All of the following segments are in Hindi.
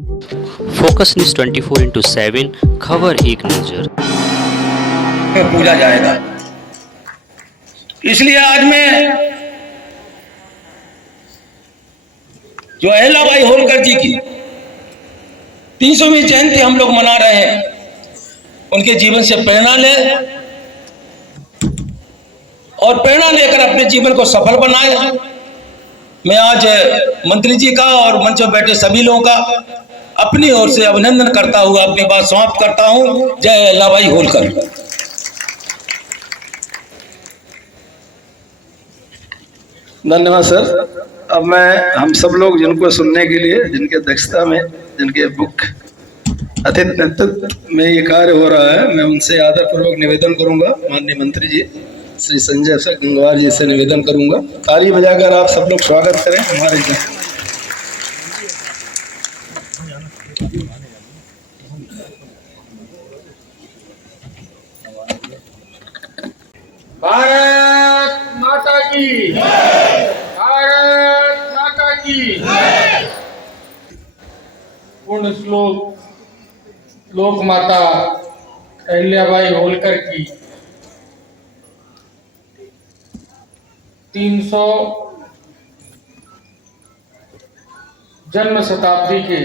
फोकस न्यूज 24/7 खबर एक नजर में पूजा जाएगा। इसलिए आज मैं जो अहिल्याबाई होलकर जी की 300वीं जयंती हम लोग मना रहे हैं, उनके जीवन से प्रेरणा ले और प्रेरणा लेकर अपने जीवन को सफल बनाए। मैं आज मंत्री जी का और मंच पर बैठे सभी लोगों का अपनी ओर से अभिनंदन करता हुआ अपनी बात समाप्त करता हूं। जय अहिल्याबाई होलकर। धन्यवाद सर। अब मैं हम सब लोग जिनको सुनने के लिए, जिनके अध्यक्षता में, जिनके मुख्य अतिथि नेतृत्व में ये कार्य हो रहा है, मैं उनसे आदरपूर्वक निवेदन करूंगा, माननीय मंत्री जी श्री संजय गंगवार जी से निवेदन करूंगा, ताली बजाकर आप सब लोग स्वागत करें हमारे। भारत माता की भारत माता की पूर्ण श्लोक लोक माता अहिल्याबाई होलकर की 300 जन्म शताब्दी के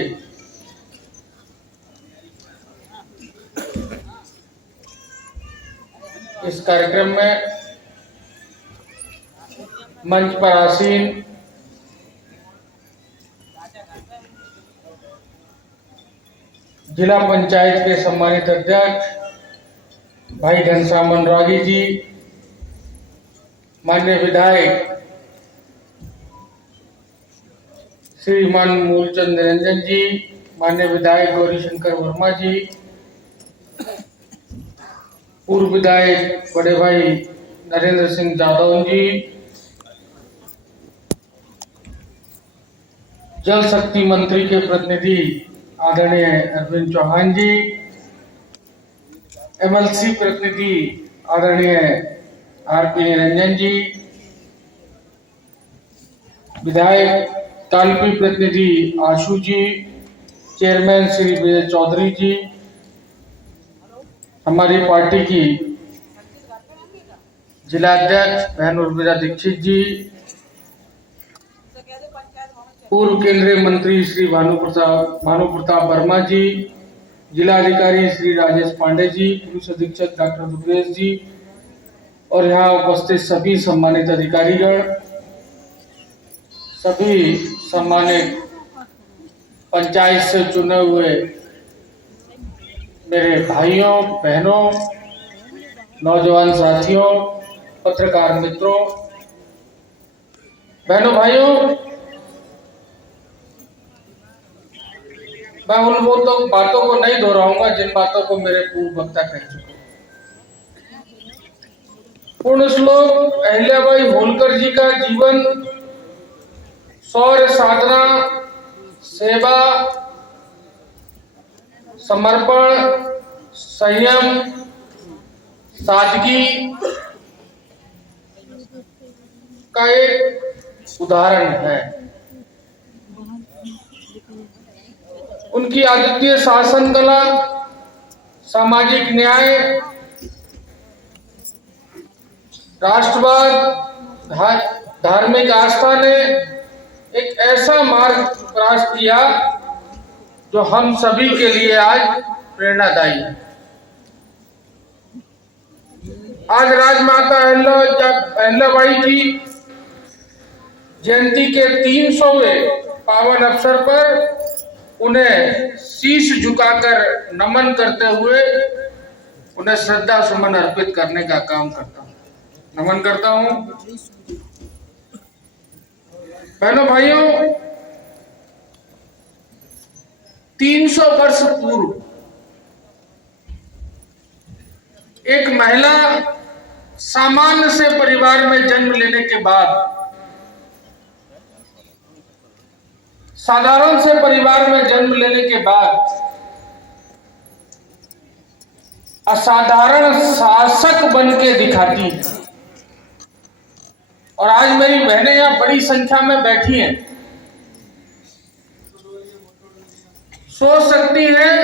इस कार्यक्रम में मंच पर आसीन जिला पंचायत के सम्मानित अध्यक्ष भाई घनश्याम मनरागी जी, माननीय विधायक श्रीमान मूलचंद निरंजन जी, माननीय विधायक गौरीशंकर वर्मा जी, पूर्व विधायक बड़े भाई नरेंद्र सिंह जादव जी, जल शक्ति मंत्री के प्रतिनिधि आदरणीय अरविंद चौहान जी, एमएलसी प्रतिनिधि आदरणीय आरपी निरंजन जी, विधायक तालपी प्रतिनिधि आशु जी, चेयरमैन श्री विजय चौधरी जी, हमारी पार्टी की जिला अध्यक्ष बहन उर्मिला दीक्षित जी, पूर्व केंद्रीय मंत्री श्री भानु प्रताप वर्मा जी, जिला अधिकारी श्री राजेश पांडे जी, पुलिस अधीक्षक डॉक्टर दुर्गेश जी और यहाँ उपस्थित सभी सम्मानित अधिकारीगण, सभी सम्मानित पंचायत से चुने हुए मेरे भाइयों बहनों, नौजवान साथियों, पत्रकार मित्रों, बहनों भाइयों, मैं उन बातों को नहीं दोहराऊंगा जिन बातों को मेरे पूर्व वक्ता कह चुके। पूर्ण श्लोक अहिल्याबाई होलकर जी का जीवन शौर्य, साधना, सेवा, समर्पण, संयम, सादगी का एक उदाहरण है। उनकी अद्वितीय शासन कला, सामाजिक न्याय, राष्ट्रवाद, धार्मिक आस्था ने एक ऐसा मार्ग प्रशस्त किया जो हम सभी के लिए आज प्रेरणादायी है। आज राजमाता अहिल्याबाई की जयंती के 300वें पावन अवसर पर उन्हें शीश झुकाकर नमन करते हुए उन्हें श्रद्धा सुमन अर्पित करने का काम करता हूँ, नमन करता हूँ। बहनों भाइयों, 300 वर्ष पूर्व एक महिला सामान्य से परिवार में जन्म लेने के बाद, साधारण से परिवार में जन्म लेने के बाद असाधारण शासक बन के दिखाती है। और आज मेरी बहनें यहाँ बड़ी संख्या में बैठी हैं। सोच सकती हैं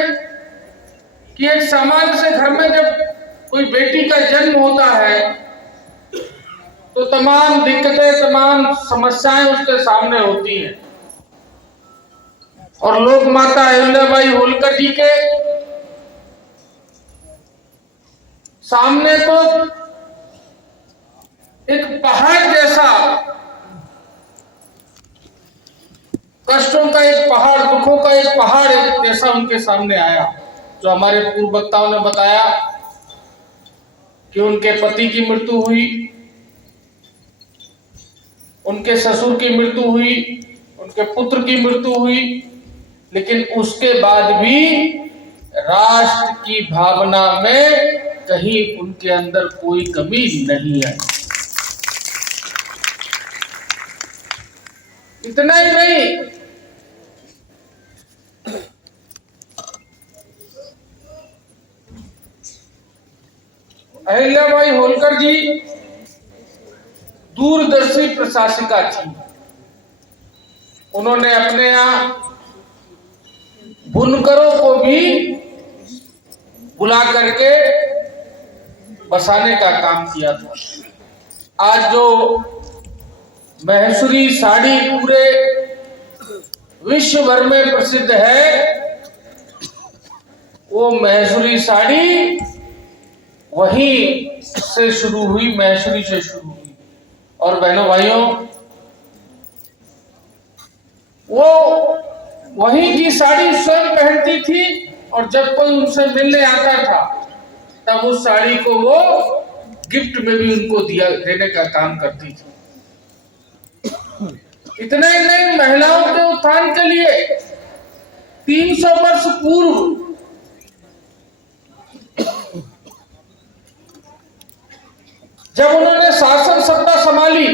कि एक सामान्य से घर में जब कोई बेटी का जन्म होता है तो तमाम दिक्कतें, तमाम समस्याएं उसके सामने होती हैं। और लोक माता अहिल्याबाई होलकर जी के सामने तो एक पहाड़ जैसा, कष्टों का एक पहाड़, दुखों का एक पहाड़ जैसा उनके सामने आया। जो हमारे पूर्व वक्ताओं ने बताया कि उनके पति की मृत्यु हुई, उनके ससुर की मृत्यु हुई, उनके पुत्र की मृत्यु हुई, लेकिन उसके बाद भी राष्ट्र की भावना में कहीं उनके अंदर कोई कमी नहीं आई। इतना ही नहीं, अहिल्याबाई होलकर जी दूरदर्शी प्रशासिका थी। उन्होंने अपने यहाँ बुनकरों को भी बुला करके बसाने का काम किया था। आज जो महेश्वरी साड़ी पूरे विश्व भर में प्रसिद्ध है, वो महेश्वरी साड़ी वहीं से शुरू हुई, महेश्वरी से शुरू हुई। और बहनों भाइयों, वो वहीं की साड़ी स्वयं पहनती थी और जब कोई उनसे मिलने आता था तब उस साड़ी को वो गिफ्ट में भी उनको देने का काम करती थी। इतना ही नहीं, महिलाओं के उत्थान के लिए 300 वर्ष पूर्व जब उन्होंने शासन सत्ता संभाली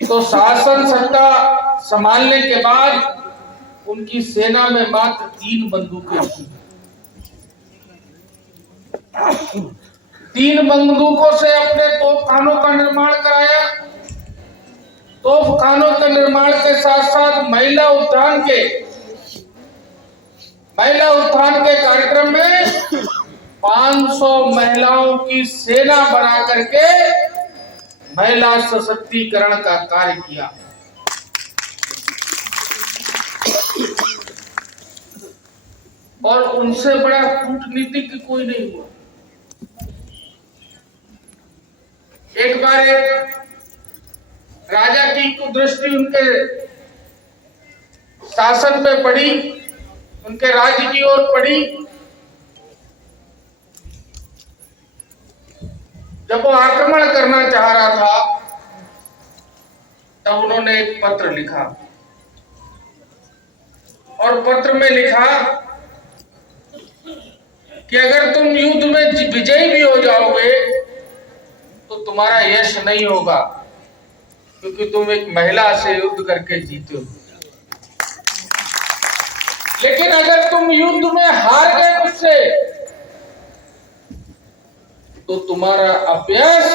तो शासन सत्ता संभालने के बाद उनकी सेना में मात्र 3 बंदूकें थी। 3 बंदूकों से अपने तोपखानों का निर्माण कराया। तोपखानों के निर्माण के साथ साथ महिला उत्थान के कार्यक्रम में 500 महिलाओं की सेना बना करके महिला सशक्तिकरण का कार्य किया। और उनसे बड़ा कूटनीतिक कोई नहीं हुआ। एक बार एक राजा की कुदृष्टि उनके शासन पे पड़ी, उनके राज्य की ओर पड़ी। जब वो आक्रमण करना चाह रहा था तब उन्होंने एक पत्र लिखा और पत्र में लिखा कि अगर तुम युद्ध में विजयी भी हो जाओगे तो तुम्हारा यश नहीं होगा, क्योंकि तुम एक महिला से युद्ध करके जीते हो। लेकिन अगर तुम युद्ध में हार गए मुझसे तो तुम्हारा अपयश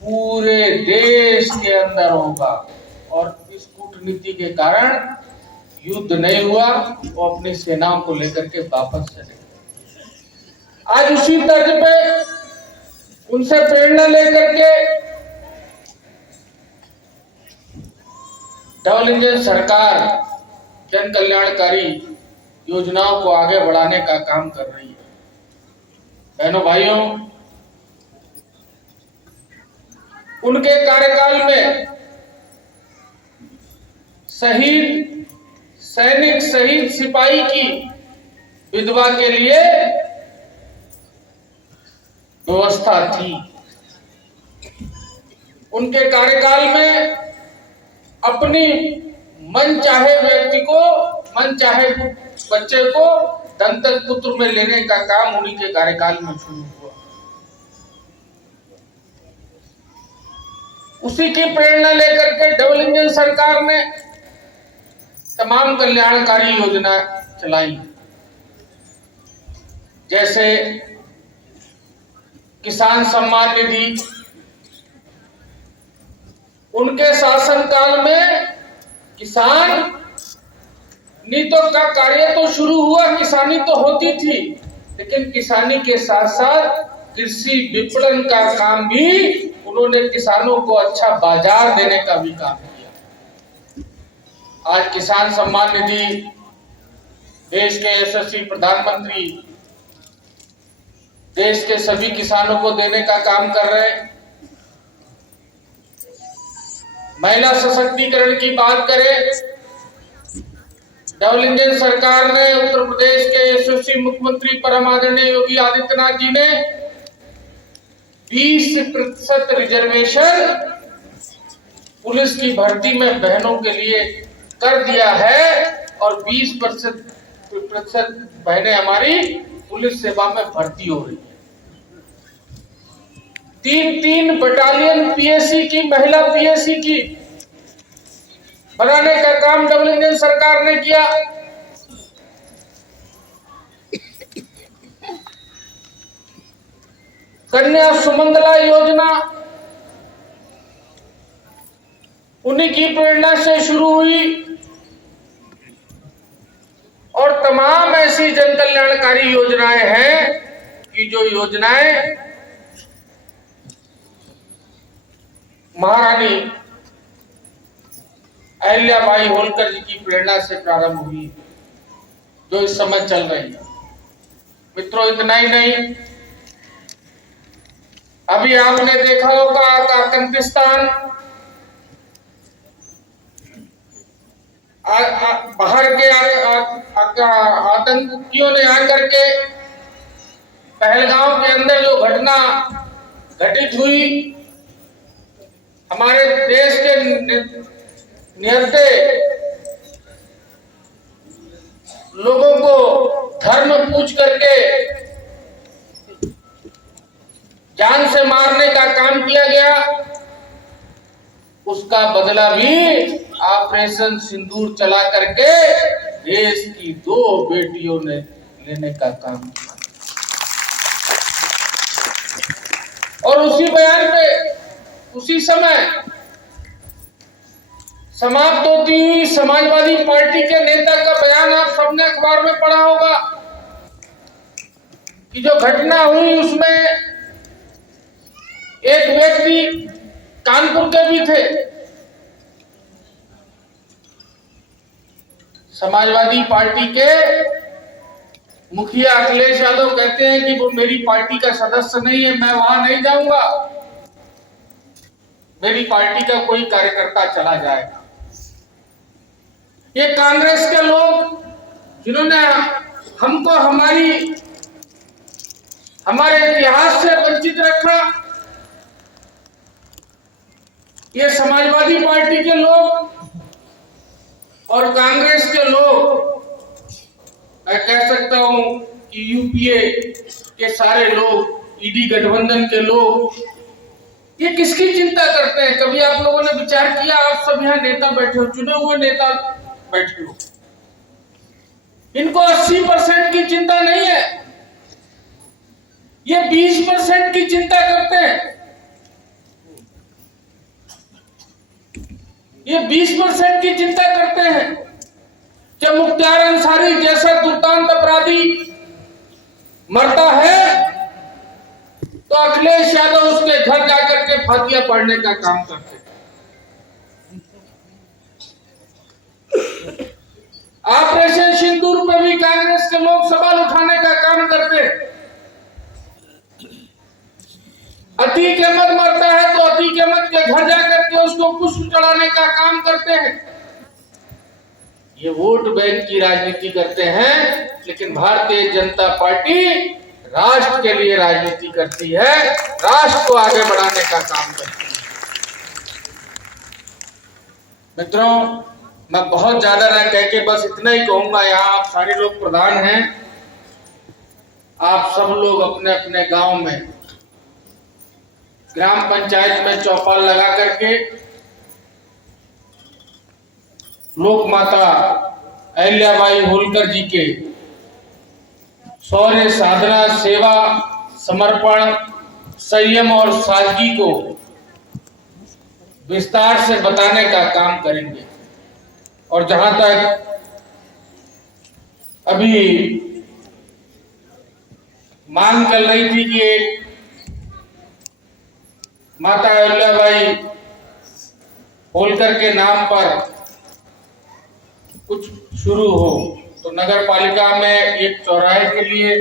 पूरे देश के अंदर होगा। और इस कूटनीति के कारण युद्ध नहीं हुआ, वो अपनी सेनाओं को लेकर के वापस चले गए। आज उसी तर्ज पे उनसे प्रेरणा लेकर के डबल इंजन सरकार जन कल्याणकारी योजनाओं को आगे बढ़ाने का काम कर रही है। बहनों भाइयों, उनके कार्यकाल में शहीद सैनिक, शहीद सिपाही की विधवा के लिए व्यवस्था थी। उनके कार्यकाल में अपनी मन चाहे व्यक्ति को, मन चाहे बच्चे को दंतक पुत्र में लेने का काम उन्हीं के कार्यकाल में शुरू हुआ। उसी की प्रेरणा लेकर के डबल इंजन सरकार ने तमाम कल्याणकारी योजना चलाई, जैसे किसान सम्मान निधि। उनके शासनकाल में किसान नीतियों का कार्य तो शुरू हुआ, किसानी तो होती थी, लेकिन किसानी के साथ साथ कृषि विपणन का काम भी उन्होंने किसानों को अच्छा बाजार देने का भी काम किया। आज किसान सम्मान निधि देश के यशस्वी प्रधानमंत्री देश के सभी किसानों को देने का काम कर रहे हैं। महिला सशक्तिकरण की बात करें, डबल इंजन सरकार ने, उत्तर प्रदेश के यशस्वी मुख्यमंत्री परम आदरणीय योगी आदित्यनाथ जी ने 20% रिजर्वेशन पुलिस की भर्ती में बहनों के लिए कर दिया है और 20% बहनें हमारी पुलिस सेवा में भर्ती हो रही है। 3 बटालियन पीएससी की, महिला पीएससी की बनाने का काम डबल इंजन सरकार ने किया। कन्या सुमंगला योजना उन्हीं की प्रेरणा से शुरू हुई और तमाम ऐसी जन कल्याणकारी योजनाएं हैं कि जो योजनाएं महारानी अहिल्याबाई होलकर जी की प्रेरणा से प्रारंभ हुई, जो इस समय चल रही है। मित्रों, इतना ही नहीं, अभी आपने देखा होगा आतंकिस्तान, बाहर के आतंकियों ने आकर के पहलगाम के अंदर जो घटना घटित हुई, हमारे देश के निहत्थे लोगों को धर्म पूछ करके जान से मारने का काम किया गया, उसका बदला भी ऑपरेशन सिंदूर चला करके देश की 2 बेटियों ने लेने का काम किया। और उसी बयान पे, उसी समय समाप्त होती हुई समाजवादी पार्टी के नेता का बयान आप सबने अखबार में पढ़ा होगा कि जो घटना हुई उसमें एक व्यक्ति कानपुर के भी थे। समाजवादी पार्टी के मुखिया अखिलेश यादव कहते हैं कि वो मेरी पार्टी का सदस्य नहीं है, मैं वहां नहीं जाऊंगा, मेरी पार्टी का कोई कार्यकर्ता चला जाएगा। ये कांग्रेस के लोग जिन्होंने हमको हमारे इतिहास से वंचित रखा, ये समाजवादी पार्टी के लोग और कांग्रेस के लोग, मैं कह सकता हूं कि यूपीए के सारे लोग, ईडी गठबंधन के लोग, ये किसकी चिंता करते हैं? कभी आप लोगों ने विचार किया? आप सब यहाँ नेता बैठे हो, चुने हुए नेता बैठे हो, इनको 80% की चिंता नहीं है, ये 20% की चिंता करते हैं। ये 20% की चिंता करते हैं। जब मुख्तार अंसारी जैसा दुर्दांत अपराधी मरता है तो अखिलेश यादव उसके घर जाकर के फातिया पढ़ने का काम करते हैं। ऑपरेशन सिंदूर पे भी कांग्रेस के लोग सवाल उठाने का काम करते हैं। अतीक अहमद मरता है तो अतीक अहमद के घर जाकर के उसको पुष्प चढ़ाने का काम करते हैं। ये वोट बैंक की राजनीति करते हैं, लेकिन भारतीय जनता पार्टी राष्ट्र के लिए राजनीति करती है, राष्ट्र को आगे बढ़ाने का काम करती है। मित्रों, मैं बहुत ज्यादा न कह के बस इतना ही कहूंगा, यहाँ आप सारे लोग प्रधान हैं, आप सब लोग अपने अपने गांव में, ग्राम पंचायत में चौपाल लगा करके लोक माता अहिल्याबाई होलकर जी के शौर्य, साधना, सेवा, समर्पण, संयम और सादगी को विस्तार से बताने का काम करेंगे। और जहां तक अभी मांग चल रही थी कि एक माता अहिल्याबाई होलकर के नाम पर कुछ शुरू हो, तो नगर पालिका में एक चौराहे के लिए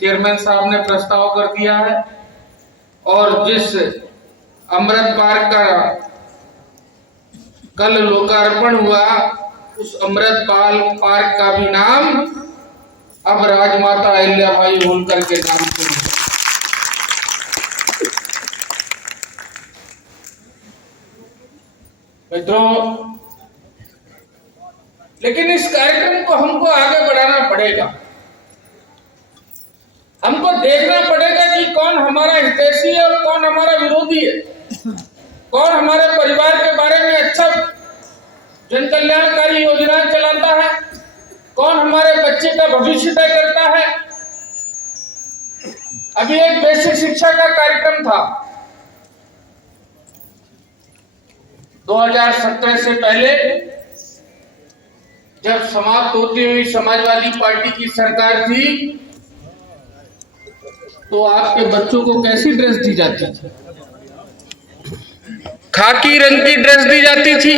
चेयरमैन साहब ने प्रस्ताव कर दिया है। और जिस अमृत पार्क का कल लोकार्पण हुआ, उस अमृत पार्क का भी नाम अब राजमाता अहिल्याबाई होलकर के नाम से है। मित्रों, लेकिन इस कार्यक्रम को हमको आगे बढ़ाना पड़ेगा। हमको देखना पड़ेगा कि कौन हमारा हितैषी है और कौन हमारा विरोधी है, कौन हमारे परिवार के बारे में अच्छा जन कल्याणकारी योजनाएं चलाता है, कौन हमारे बच्चे का भविष्य तय करता है। अभी एक बेसिक शिक्षा का कार्यक्रम था 2017 से पहले, जब समाप्त होती हुई समाजवादी पार्टी की सरकार थी, तो आपके बच्चों को कैसी ड्रेस दी जाती थी? खाकी रंग की ड्रेस दी जाती थी।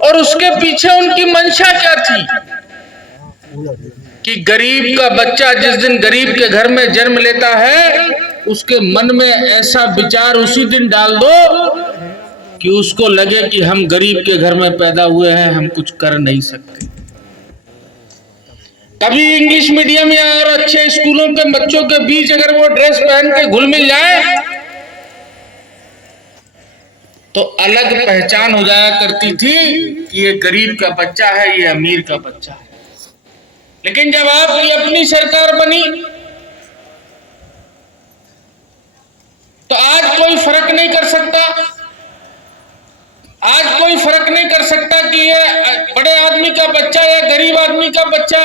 और उसके पीछे उनकी मंशा क्या थी कि गरीब का बच्चा जिस दिन गरीब के घर में जन्म लेता है, उसके मन में ऐसा विचार उसी दिन डाल दो कि उसको लगे कि हम गरीब के घर में पैदा हुए हैं, हम कुछ कर नहीं सकते। कभी इंग्लिश मीडियम या और अच्छे स्कूलों के बच्चों के बीच अगर वो ड्रेस पहन के घुल मिल जाए तो अलग पहचान हो जाया करती थी कि ये गरीब का बच्चा है, ये अमीर का बच्चा है। लेकिन जब आपकी अपनी सरकार बनी तो आज कोई फर्क नहीं कर सकता, आज कोई फर्क नहीं कर सकता कि ये बड़े आदमी का बच्चा या गरीब आदमी का बच्चा।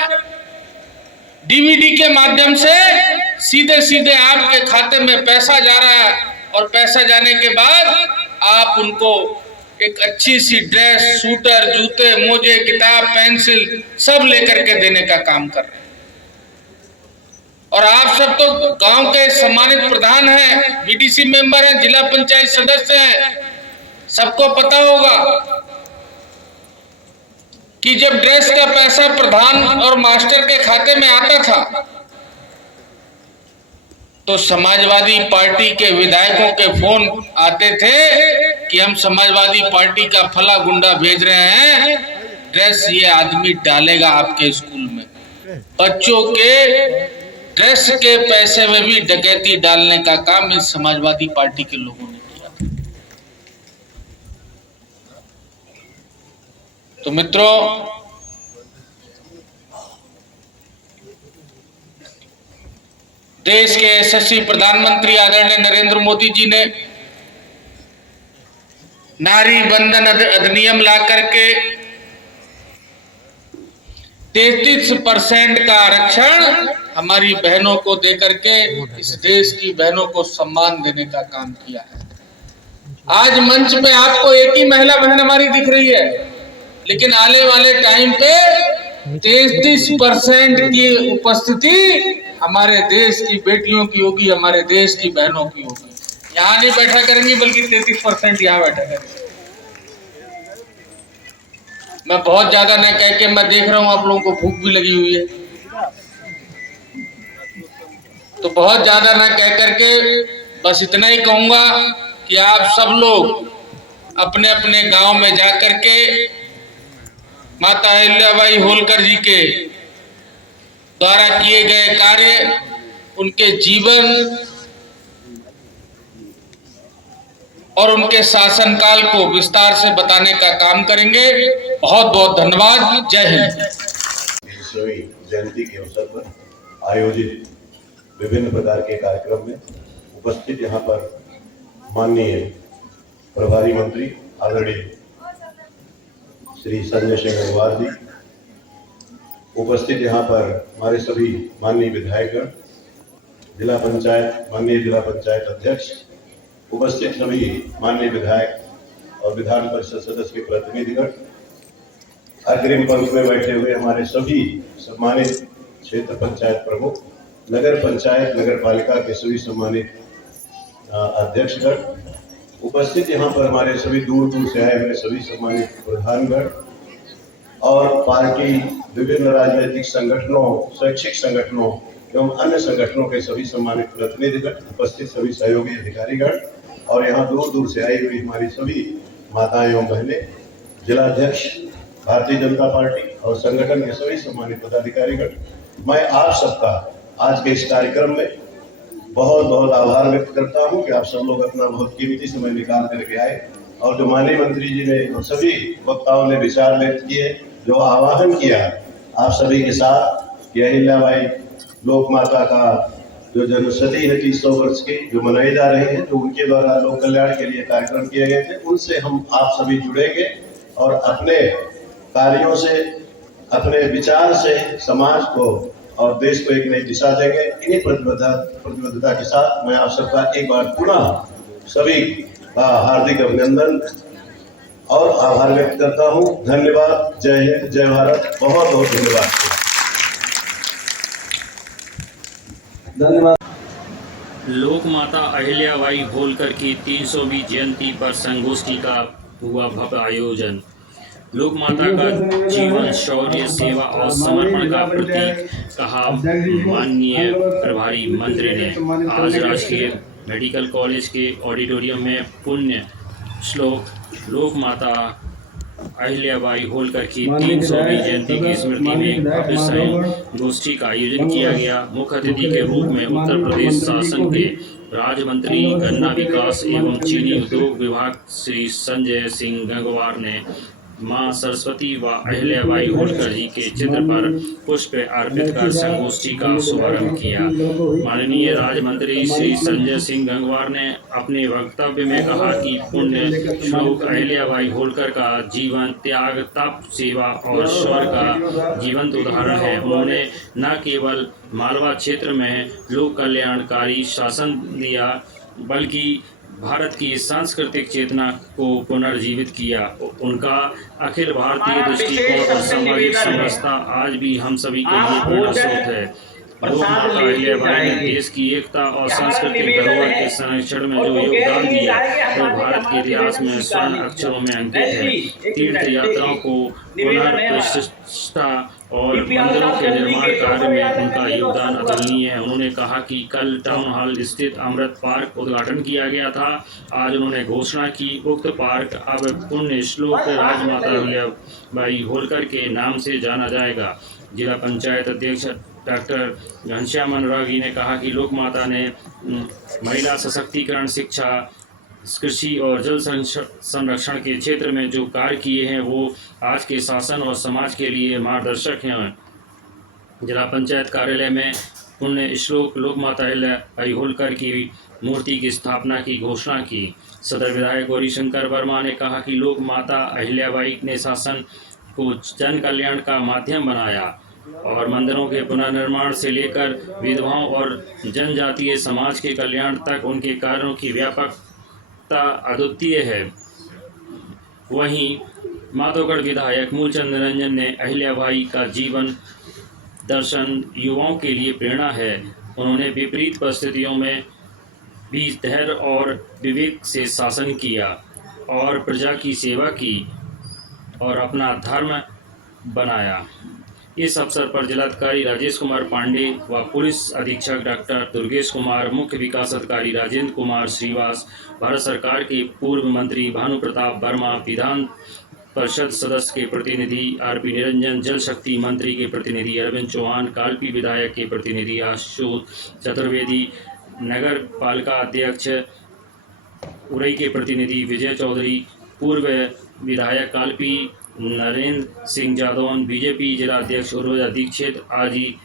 डीवीडी के माध्यम से सीधे सीधे आपके खाते में पैसा जा रहा है और पैसा जाने के बाद आप उनको एक अच्छी सी ड्रेस, सूटर, जूते, मोजे, किताब, पेंसिल सब लेकर के देने का काम कर रहे हैं। और आप सब तो गांव के सम्मानित प्रधान हैं, बीडीसी मेंबर हैं, जिला पंचायत सदस्य हैं, सबको पता होगा कि जब ड्रेस का पैसा प्रधान और मास्टर के खाते में आता था तो समाजवादी पार्टी के विधायकों के फोन आते थे कि हम समाजवादी पार्टी का फला गुंडा भेज रहे हैं, ड्रेस ये आदमी डालेगा आपके स्कूल में। बच्चों के ड्रेस के पैसे में भी डकैती डालने का काम इस समाजवादी पार्टी के लोगों ने किया था। तो मित्रों, देश के यशस्वी प्रधानमंत्री आदरणीय नरेंद्र मोदी जी ने नारी बंधन अधिनियम ला करके 33% का आरक्षण हमारी बहनों को देकर के इस देश की बहनों को सम्मान देने का काम किया है। आज मंच पे आपको एक ही महिला बहन हमारी दिख रही है, लेकिन आने वाले टाइम पे 33% की उपस्थिति हमारे देश की बेटियों की होगी, हमारे देश की बहनों की होगी। यहाँ नहीं बैठा करेंगी बल्कि 33% यहाँ बैठा करेंगे। मैं बहुत ज्यादा न कह के, मैं देख रहा हूँ आप लोगों को भूख भी लगी हुई है, तो बहुत ज्यादा न कह करके बस इतना ही कहूंगा कि आप सब लोग अपने अपने गांव में जाकर के माता अहिल्याबाई होलकर जी के द्वारा किए गए कार्य, उनके जीवन और उनके शासनकाल को विस्तार से बताने का काम करेंगे। बहुत बहुत धन्यवाद। जय हिंद। जयंती के अवसर पर आयोजित विभिन्न प्रकार के कार्यक्रम में उपस्थित यहाँ पर माननीय प्रभारी मंत्री आदरणीय श्री संजय सिंह गंगवार जी, उपस्थित यहाँ पर हमारे सभी माननीय विधायकगण, जिला पंचायत माननीय जिला पंचायत अध्यक्ष, उपस्थित सभी माननीय विधायक और विधान परिषद सदस्य के प्रतिनिधिगण, अग्रिम पंक्ति में बैठे हुए हमारे सभी सम्मानित क्षेत्र पंचायत प्रमुख, नगर पंचायत नगर पालिका के सभी सम्मानित अध्यक्षगण, उपस्थित यहाँ पर हमारे सभी दूर दूर से आए हुए सभी सम्मानित प्रधानगण और पार्टी, विभिन्न राजनीतिक संगठनों, शैक्षिक संगठनों एवं अन्य संगठनों के सभी सम्मानित प्रतिनिधिगण, उपस्थित सभी सहयोगी अधिकारीगण और यहाँ दूर दूर से आई हुई हमारी सभी माताएं एवं बहनें, जिलाध्यक्ष भारतीय जनता पार्टी और संगठन के सभी सम्मानित पदाधिकारीगण, मैं आप सबका आज के इस कार्यक्रम में बहुत बहुत आभार व्यक्त करता हूं कि आप सब लोग अपना बहुत कीमती समय निकाल करके आए और जो माननीय मंत्री जी ने और सभी वक्ताओं ने विचार व्यक्त किए, जो आह्वान किया आप सभी के साथ कि अहिल्याबाई लोक माता का जो जन्मशती है 300 वर्ष की जो मनाई जा रही है, जो उनके द्वारा लोक कल्याण के लिए कार्यक्रम किए गए थे, उनसे हम आप सभी जुड़ेंगे और अपने कार्यों से, अपने विचार से समाज को और देश को एक नई दिशा देंगे। इन्हीं प्रतिबद्धता के साथ मैं आप सबका एक बार पुनः सभी का हार्दिक अभिनंदन और आभार व्यक्त करता हूं। धन्यवाद। जय हिंद, जय भारत। बहुत बहुत धन्यवाद। धन्यवाद। लोक माता अहिल्याबाई होलकर की 300वीं जयंती पर संगोष्ठी का हुआ भव्य आयोजन। लोक माता का जीवन, शौर्य, सेवा और समर्पण का प्रतीक कहा माननीय प्रभारी मंत्री ने। आज राजकीय मेडिकल कॉलेज के ऑडिटोरियम में पुण्य श्लोक लोक माता अहिल्याबाई होलकर की 300वीं जयंती की स्मृति में एक भव्य संगोष्ठी का आयोजन किया गया। मुख्य अतिथि के रूप में उत्तर प्रदेश शासन के राज्य मंत्री गन्ना विकास एवं चीनी उद्योग विभाग श्री संजय सिंह गंगवार ने मां सरस्वती व अहिल्याबाई होलकर जी के चित्र पर पुष्प अर्पित कर संगोष्ठी का शुभारंभ किया। माननीय राज्य मंत्री श्री संजय सिंह गंगवार ने अपने वक्तव्य में कहा कि पुण्य श्लोक अहिल्याबाई होलकर का जीवन त्याग, तप, सेवा और शौर्य का जीवंत उदाहरण है। उन्होंने न केवल मालवा क्षेत्र में लोक कल्याणकारी शासन दिया, बल्कि भारत की सांस्कृतिक चेतना को पुनर्जीवित किया। उनका अखिल भारतीय दृष्टिकोण और सामाजिक समरसता आज भी हम सभी के लिए प्रेरणा स्रोत है। लोक माता अहिल्याबाई ने देश की एकता और सांस्कृतिक धरोहर के संरक्षण में जो योगदान दिया वो भारत के इतिहास में स्वर्ण अक्षरों में अंकित है। तीर्थ यात्राओं को पुनर्प्रतिष्ठा और मंदिरों के निर्माण कार्य में उनका योगदान अतुलनीय है। उन्होंने कहा कि कल टाउन हॉल स्थित अमृत पार्क उद्घाटन किया गया था। आज उन्होंने घोषणा की उक्त पार्क अब पुण्य श्लोक राजमाता अहिल्याबाई होलकर के नाम से जाना जाएगा। जिला पंचायत अध्यक्ष डॉक्टर घनश्याम अनुरागी ने कहा कि लोक माता ने महिला सशक्तिकरण, शिक्षा, कृषि और जल संरक्षण के क्षेत्र में जो कार्य किए हैं वो आज के शासन और समाज के लिए मार्गदर्शक हैं। जिला पंचायत कार्यालय में पुण्य श्लोक लोक माता अहिल्याबाई होलकर की मूर्ति की स्थापना की घोषणा की। सदर विधायक गौरीशंकर वर्मा ने कहा कि लोक माता अहिल्याबाई ने शासन को जन कल्याण का माध्यम बनाया और मंदिरों के पुनर्निर्माण से लेकर विधवाओं और जनजातीय समाज के कल्याण तक उनके कार्यों की व्यापकता अद्वितीय है। वहीं माधोगढ़ विधायक मूलचंद निरंजन ने अहिल्याबाई का जीवन दर्शन युवाओं के लिए प्रेरणा है। उन्होंने विपरीत परिस्थितियों में भी धैर्य और विवेक से शासन किया और प्रजा की सेवा की और अपना धर्म बनाया। इस अवसर पर जिलाधिकारी राजेश कुमार पांडे व पुलिस अधीक्षक डॉक्टर दुर्गेश कुमार, मुख्य विकास अधिकारी राजेंद्र कुमार श्रीवास, भारत सरकार के पूर्व मंत्री भानु प्रताप वर्मा, विधान परिषद सदस्य के प्रतिनिधि आरपी निरंजन, जल शक्ति मंत्री के प्रतिनिधि अरविंद चौहान, कालपी विधायक के प्रतिनिधि आशुतोष चतुर्वेदी, नगर पालिका अध्यक्ष उरई के प्रतिनिधि विजय चौधरी, पूर्व विधायक कालपी नरेंद्र सिंह जादौन, बीजेपी जिला अध्यक्ष उर्वजा दीक्षित आदि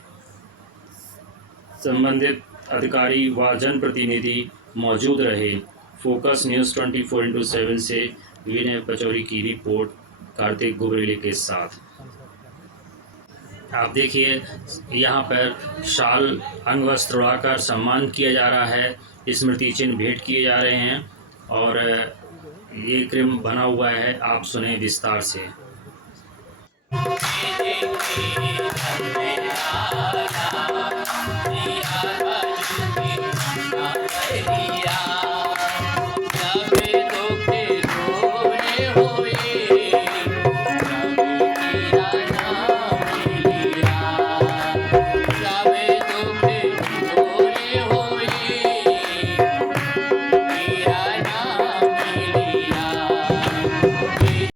संबंधित अधिकारी व जनप्रतिनिधि मौजूद रहे। फोकस न्यूज़ 24/7 से विनय पचौरी की रिपोर्ट कार्तिक गुबरेली के साथ। आप देखिए यहाँ पर शाल अंग वस्त्र उड़ाकर सम्मान किया जा रहा है, स्मृति चिन्ह भेंट किए जा रहे हैं और ये क्रम बना हुआ है। आप सुने विस्तार से।